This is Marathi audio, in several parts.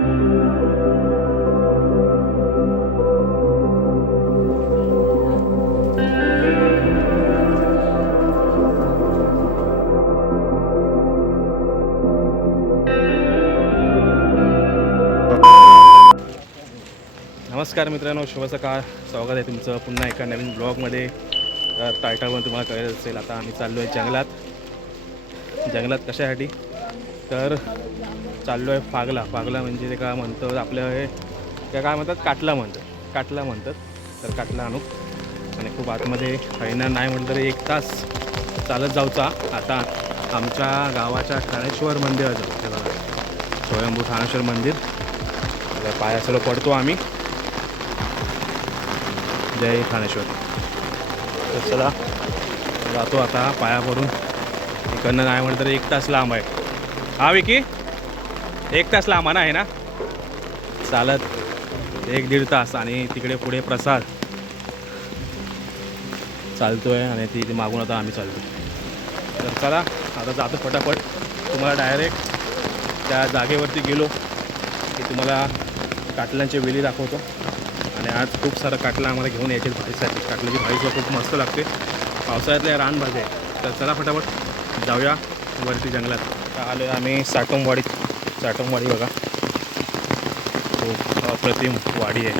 नमस्कार मित्रांनो शुभ सकाळ. स्वागत आहे तुमचं पुन्हा एका नवीन ब्लॉगमध्ये. तर टायटलवर तुम्हाला कळत असेल आता आम्ही चाललो आहे जंगलात. जंगलात कशासाठी? तर चाललो आहे फागला. फागला म्हणजे ते काय म्हणतं आपलं हे त्या काय म्हणतात काटला म्हणतात. काटला म्हणतात. तर काटला आणू. आणि खूप आतमध्ये हैना नाही म्हटलं तरी एक तास चालत जाऊचा. आता आमच्या गावाच्या ठाणेश्वर मंदिर ते बघा. स्वयंभू ठाणेश्वर मंदिर. आता पायासलो पडतो आम्ही. जय ठाणेश्वर तर चला जातो आता पाया पडून. इकडनं नाही म्हटलं तर एक तास लांब आहे. हा विकी. एक तास लांब आहे ना चालत. एक दीड तास आणि तिकडे पुढे प्रसाद. चालतोय आणि ती मागून आता आम्ही चालतो तर चला आता जातो फटाफट. तुम्हाला डायरेक्ट त्या जागेवरती गेलो की तुम्हाला काटलांचे वेली दाखवतो. आणि आज खूप सारं काटलं आम्हाला घेऊन यायचे भाजीसाठी. काटल्याची भाजी खूप मस्त लागते. पावसाळ्यातल्या रानभाज्या आहे तर चला फटाफट जाऊया वरती जंगलात. आता आलो आम्ही साटमवाडीत साटमवाडी बघा. खूप अप्रतिम वाडी आहे.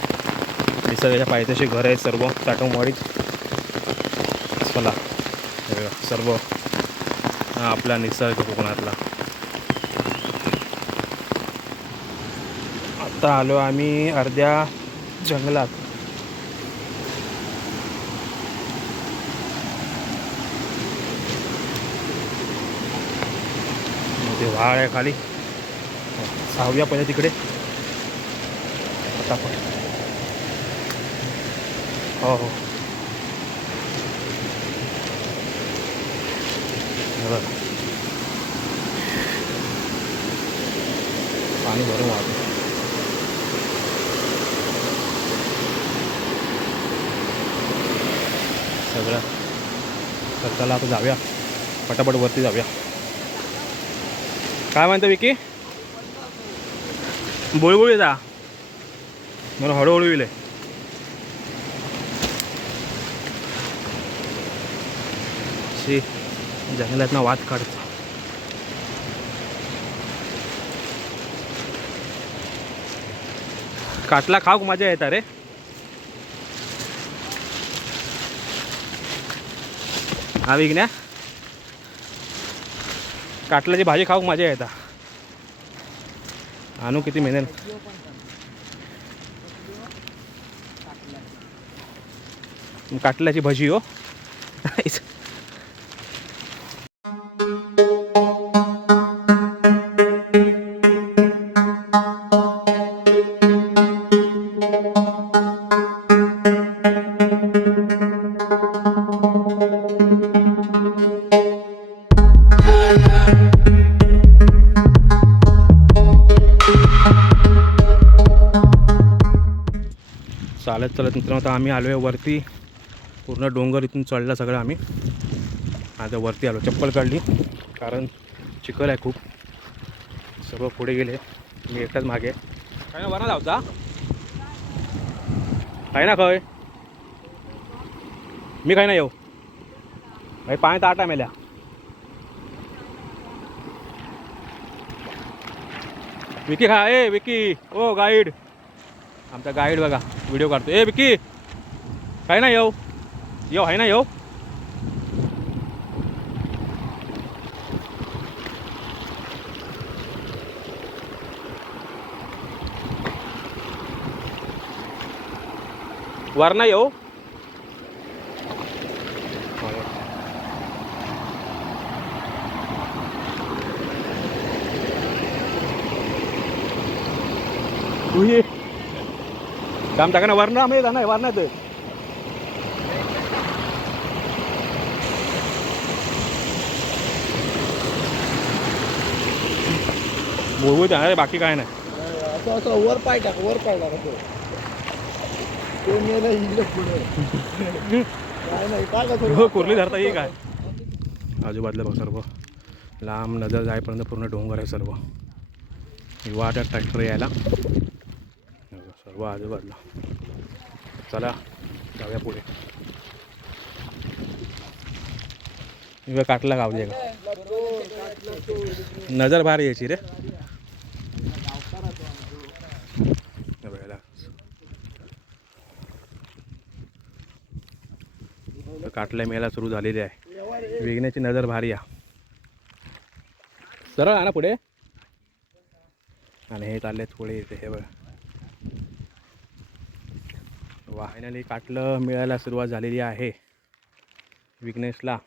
निसर्गाच्या पायथ्याशी घर आहे सर्व साटमवाडीत चला सर्व आपला निसर्ग कोकणातला. आत्ता आलो आम्ही अर्ध्या जंगलात. ते आहे खाली. सहाव्या पहिल्या तिकडे. पटापट. हो हो. पाणी भरून वाहतो सगळं. तर चला आता जाऊया. पटापट वरती जाऊया. काय म्हणतं विकी? बुळबुळी जा. मला हळूहळू येईल. शी जंगलातनं वाद काढतो. काटला खाऊक मजा येता रे हा विकण्या काटल्याची भाजी खाऊक मजा येता. आणू किती मेहनत. काटल्याची भजी हो. चालत चालत मित्रांनो आता आम्ही आलो आहे वरती. पूर्ण डोंगर इथून चढला सगळं आम्ही. आता वरती आलो चप्पल काढली कारण चिखल आहे खूप. सर्व पुढे गेले. मी एकटाच मागे. काय ना बरा लावता काय ना खय? मी काय ना येऊ. भाई पाण्यात आटा मेल्या विकी खा ए विकी. ओ गाईड आमचा गाईड बघा व्हिडिओ काढतो ए विकी! काय ना येऊ येऊ आहे ना येऊ वर ना येऊ तू ये काम टाका ना वरना आम्ही जाणार वरनात बोलू जाणार बाकी काय नाही. असं असं वर पाय टाक वर पाय टाक असं. ते मेलं इकडे पुढे. काय नाही टाक असं हो कुर्ली धरता येईल काय? आजूबाजूला बघ सर्व. लांब नजर जाईपर्यंत पूर्ण डोंगर आहे सर्व. वाटा ट्रॅक्टर यायला. हे बघा, सर्व आजूबाजूला चला जाऊया पुढे. इकडे काटला गावली का? नजर भारी यायची रे. काटल्या मेला सुरू झालेली आहे. विघण्याची नजर भारी आहे. सरळ आहे ना पुढे? आणि हे चालले थोडे इथे हे बघ. फायनली काटलं मिळायला सुरुवात झालेली आहे. विघ्नेशला.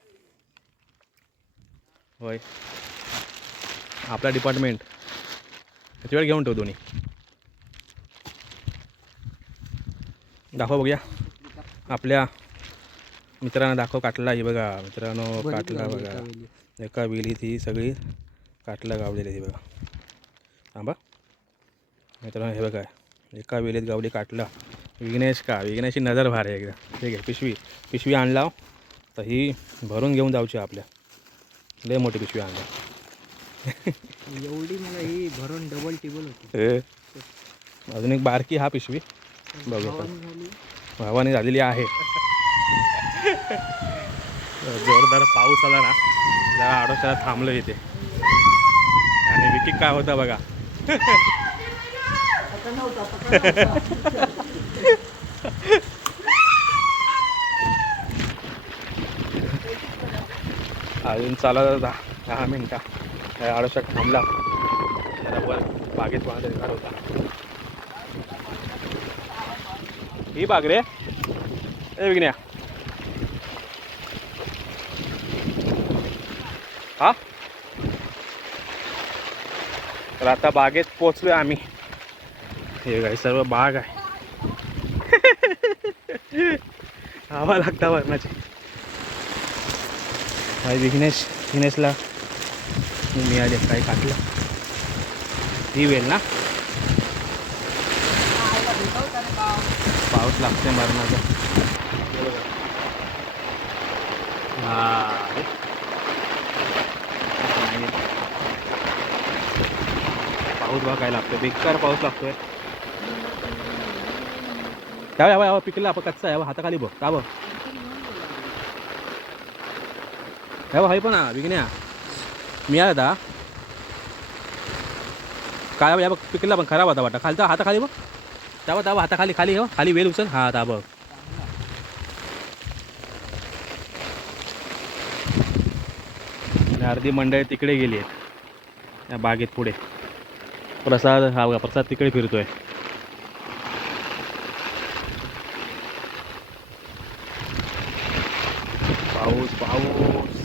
होय. आपला डिपार्टमेंट त्याच्यावर घेऊन ठेव दोन्ही. दाखव बघूया. आपल्या मित्रांना दाखव काटला. ही बघा मित्रांनो काटला बघा. एका वेलीत ही सगळी काटला गावलेली ही बघा. थांबा. मित्रांनो हे बघा. एका वेलीत गावली काटला. विघ्नेश का? विघ्नेशची नजर भार आहे एकदा ठीक आहे पिशवी पिशवी आणला तर ही भरून घेऊन जाऊची आपल्या. लय मोठी पिशवी आणला. एवढी मला ही भरून डबल टेबल होती. अजून एक बारकी हा पिशवी. झाली. हवाने झालेली आहे. जोरदार पाऊस आला ना जरा आडोशाला थांबलं इथे. आणि विकी काय होता बघा. अजून चालत होता. दहा मिनटं. आडोशा थांबला. वर बागेत कोणाचा येणार होता. ही बाग रे. ए विघ्या हा? तर आता बागेत पोचलो आम्ही. हे काय सर्व बाग आहे. हवा लागता वरणाची. काय विघ्नेश विघ्नेशला मिळाले काही काटलं ही वेल ना? पाऊस लागते मरणाचा. पाऊस बघा काय लागतोय बेकार पाऊस लागतोय. काय यावं पिकला आपण कच्चा यावं हाताखाली बघ का बघ? यावं हाय पण विकण्या. मी आला काय या बघ पिकला पण खराब होता वाटा. खालचा हाताखाली बघ. दाबा दाबा हाताखाली खाली हो. खाली वेल उचल. हा दाबा बघ. अर्धी मंडळी तिकडे गेली आहेत. या बागेत पुढे. प्रसाद हा बघा प्रसाद तिकडे फिरतोय. पाऊस पाऊस.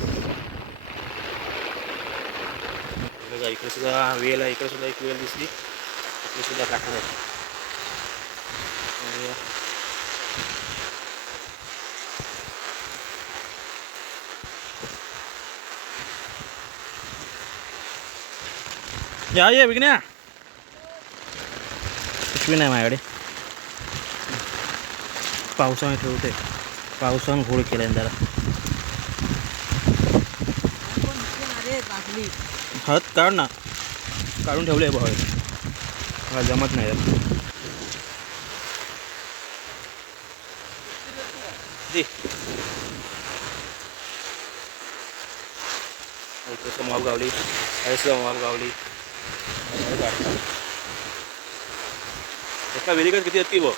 बघा इकडे सुद्धा वेल आहे इकडे सुद्धा एक वेल दिसली. इकडे सुद्धा टाकणार आहे. या ये विघ्न्या. पिशवी नाही माझ्याकडे. पावसाने ठेवते पावसानं घोळ केला जरा. हत काढ ना. काढून ठेवले भाऊ मला जमत नाही यार दे. माप गावली. अडीचला माप गावली. एका वेलीकडे किती असती बघ.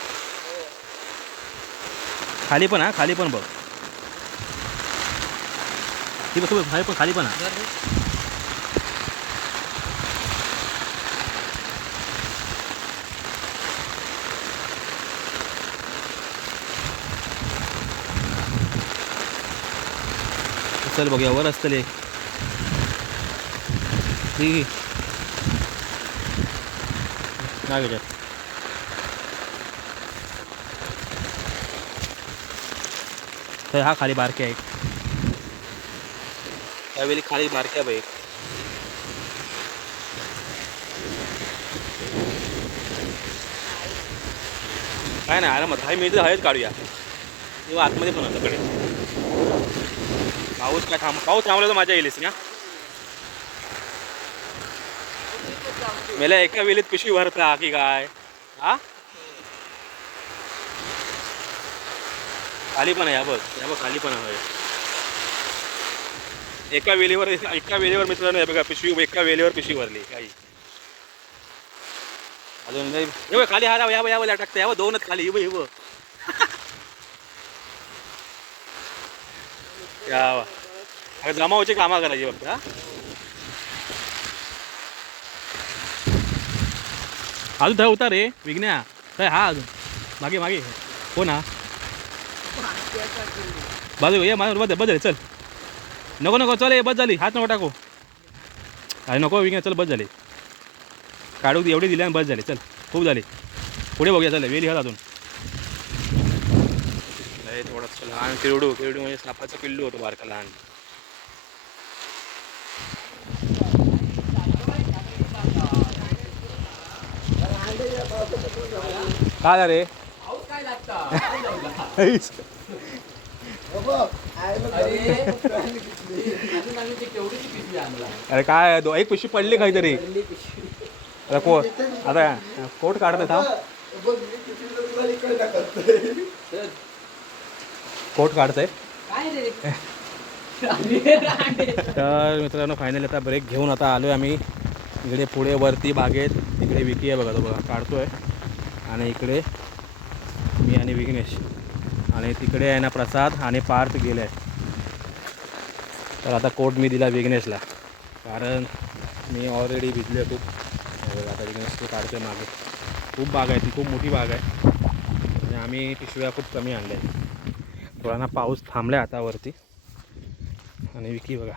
खाली पण हा खाली पण बघ. ती बघ खाली पण खाली पण हा. चल बघूया वर असतले ठीक काय त्याच्यात तर हा खाली बारके आहे त्यावेळी खाली बारक्या बाई काय नाही आरामात हाय मिळतं हळद काढूया. किंवा आतमध्ये पण सगळे पाऊस काय थांब पाऊस थांबला तर मजा येईलच ना. मेला एका वेळेत पिशवी भरता की काय? हा? खाली पण आहे या बघ. या बघ खाली पण आहे. एका वेळेवर एका वेळेवर मित्रांनो हे बघा पिशवी एका वेळेवर पिशवी भरली काही. अजून नाही. खाली हा या या या या दोनच खाली हे बघ या जमावाची कामं करायची फक्त हा? अजून थंय उतार रे विघ्न्या. थंय हा अजून. मागे मागे. हो कोण हा बाजू ये माझ्या बस बदल चल. नको नको चल ये बस झाली. हात नको टाकू. अरे नको विघ्न्या चल बस झाली. काढू एवढी दिली आणि बस झाली चल. खूप झाली. पुढे बघूया चल वेली हात अजून. नाही थोडंसं लहान किरडू किरडू म्हणजे सापाचं पिल्लू होतो बारका लहान. काय झालं? अरे काय दो- एक पिशवी पडली काहीतरी. अरे को आता कोट काढत था बघ मी पिशवीचं तुला इकडे टाकतोय. कोट काढतंय तर मित्रांनो फायनली आता ब्रेक घेऊन आता आलो आहे आम्ही. इकडे पुढे वरती बागेत तिकडे विकी आहे बघा तो बघा काढतो आहे आणि इकडे मी आणि विघ्नेश. आणि तिकडे आहे ना प्रसाद आणि पार्थ गेले. आहे तर आता कोट मी दिला विघ्नेशला. कारण मी ऑलरेडी भिजले खूप. आता विघ्नेश काढतो आहे मागे. खूप बाग आहे ती खूप मोठी बाग आहे. आणि आम्ही पिशव्या खूप कमी आणल्या आहेत. थोडा ना पाऊस थांबला आहे आतावरती आणि विकी बघा.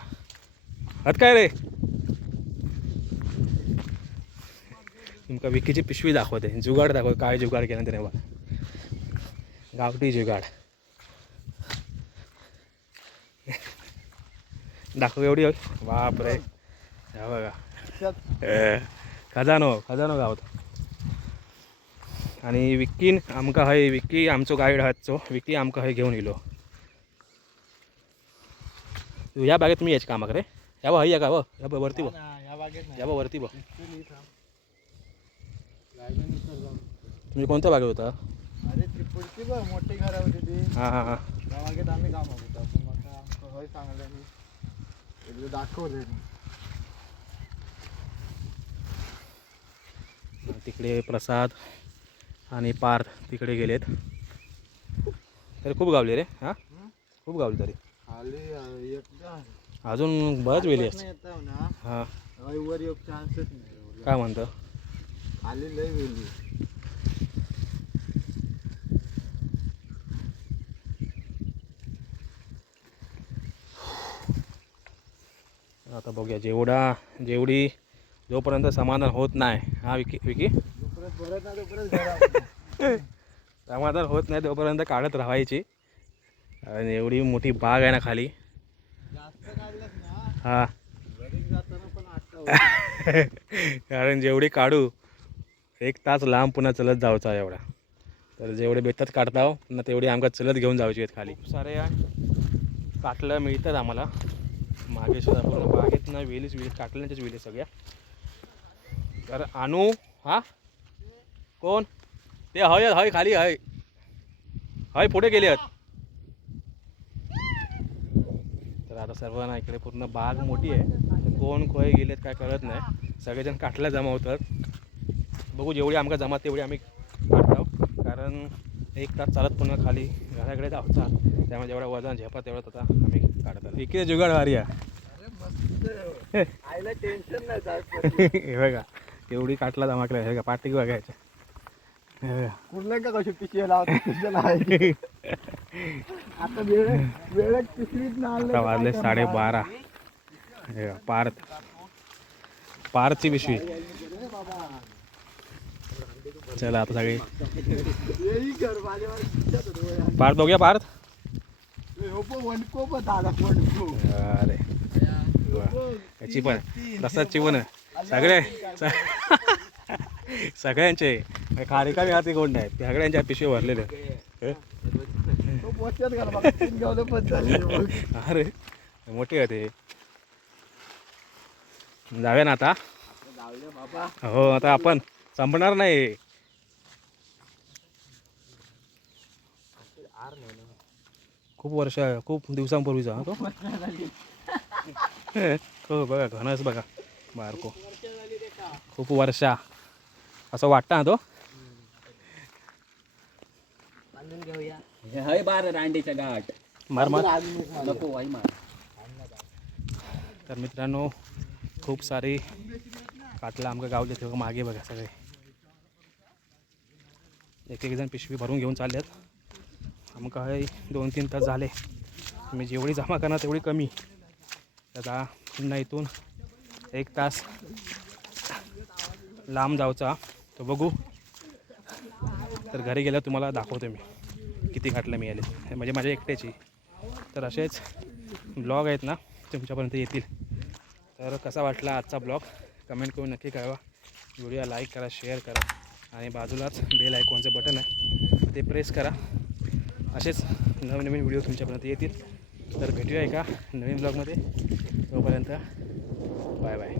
आत काय रे? तुमका विकीची पिशवी दाखवते. जुगाड दाखवते. काय जुगाड केलं त्याने बघा गावठी जुगाड. दाखव एवढी बाप रे हा बघा. खजानो खजानो गावत. आणि विक्कीन आमकां हय विक्की आमचो गाईड आहातचो विक्की आमकां हय घेऊन येलो ह्या बागेत तुम्ही यायचे कामाक रे. या बा हय या का बा. वरती ना, या बागेत. या बा वरती बघ Actually इथं गायगानी तर जाऊन. तुम्ही कोणत्या बागेत होता? अरे त्रिपुडची बघ मोठी घर होती ती हां हां हां. त्या बागेत आम्ही काम होतो पण आमचं होय चांगलं मी एकदा दाखवलं तिकडे प्रसाद आणि पार्थ तिकडे गेलेत. तरी खूप गावले रे हां? खूप गावली तरी. खाली एकदा. अजून बरंच वेली असते हां. होय वर एक चान्सच नाही. काय म्हणतं? खाली लय वेली. आता बघूया जेवढा जेवढी जोपर्यंत समाधान होत नाही. हा विकी विकी? समाधान होत नाही तोपर्यंत काढत राहायची. आणि एवढी मोठी बाग आहे ना खाली. हा. कारण जेवढी काढू एक तास लांब पुन्हा चलत जायचा आहे एवढा. तर जेवढे बेतात काढताव पुन्हा तेवढी आमका चलत घेऊन जायची आहेत खाली. सारे काटलं मिळतात आम्हाला. मागे सुद्धा पूर्ण बागेत ना वेलीच वेली काटल्यांच्याच वेली सगळ्या. तर आणू हा? कोण? ते हय हय खाली हय. हय पुढे गेले आहेत. तर आता सर्वांना इकडे पूर्ण बाग मोठी आहे. कोण कोय गेलेत काय कळत नाही. सगळेजण काठला जमा होतात. बघू जेवढी आमका जमा तेवढी आम्ही काढतो. कारण एक तास चालत पुन्हा खाली. घराकडे जाऊचा त्यामुळे जेवढा वजन झेपा तेवढा आता आम्ही काढतात इकडे जुगाड वारी आहे. अरे मस्त. आईला टेन्शन नाही हे बघा एवढी काटला जमा केला हे का पाठी बघायच्या हे बघा. कुठलं का कशी पिशवी लावतो पिशवी लावायची आता वेळ वेळेत पिशवीत ना आता वाजले साडेबारा. हे पार्थ. पार्थची पिशवी. चला आता सगळे. पार्थ बघूया पार्थ. पण अरे याची पण पण सगळे. सगळ्यांचे. कार्यक्रम हाती कोण नाही? सगळ्यांच्या पिशवी भरलेले. अरे मोठी जाऊया ना आता. हो आता आपण संपणार नाही. खूप वर्ष खूप दिवसांपूर्वीचा हा तो. हो बघा घनच बघा बारको. खूप वर्षा असं वाटतं ना तो? हय बार रांडेच्या गाठ. मार मार. नको वाई मार. तर मित्रांनो खूप सारी कातला आमच्या गावले मागे बघा सगळे. एक एक जण पिशवी भरून घेऊन चाललेत. मग काय दोन तीन तास झाले. मी जेवढी जमा करणार तेवढी कमी. आता पुन्हा इथून एक तास लांब जाऊचा. तो बघू. तर घरी गेल्यावर तुम्हाला दाखवतो मी. किती घाटलं मी आले म्हणजे माझ्या एकट्याची. तर असेच ब्लॉग आहेत ना तुमच्यापर्यंत येतील. तर कसा वाटला आजचा ब्लॉग? कमेंट करून नक्की कळवा. व्हिडिओ लाईक करा शेअर करा. आणि बाजूलाच बेल आयकॉनचं बटन आहे. ते प्रेस करा. असेच नवनवीन व्हिडिओ तुमच्यापर्यंत येतील. तर भेटूया एका नवीन ब्लॉगमध्ये. तोपर्यंत बाय बाय.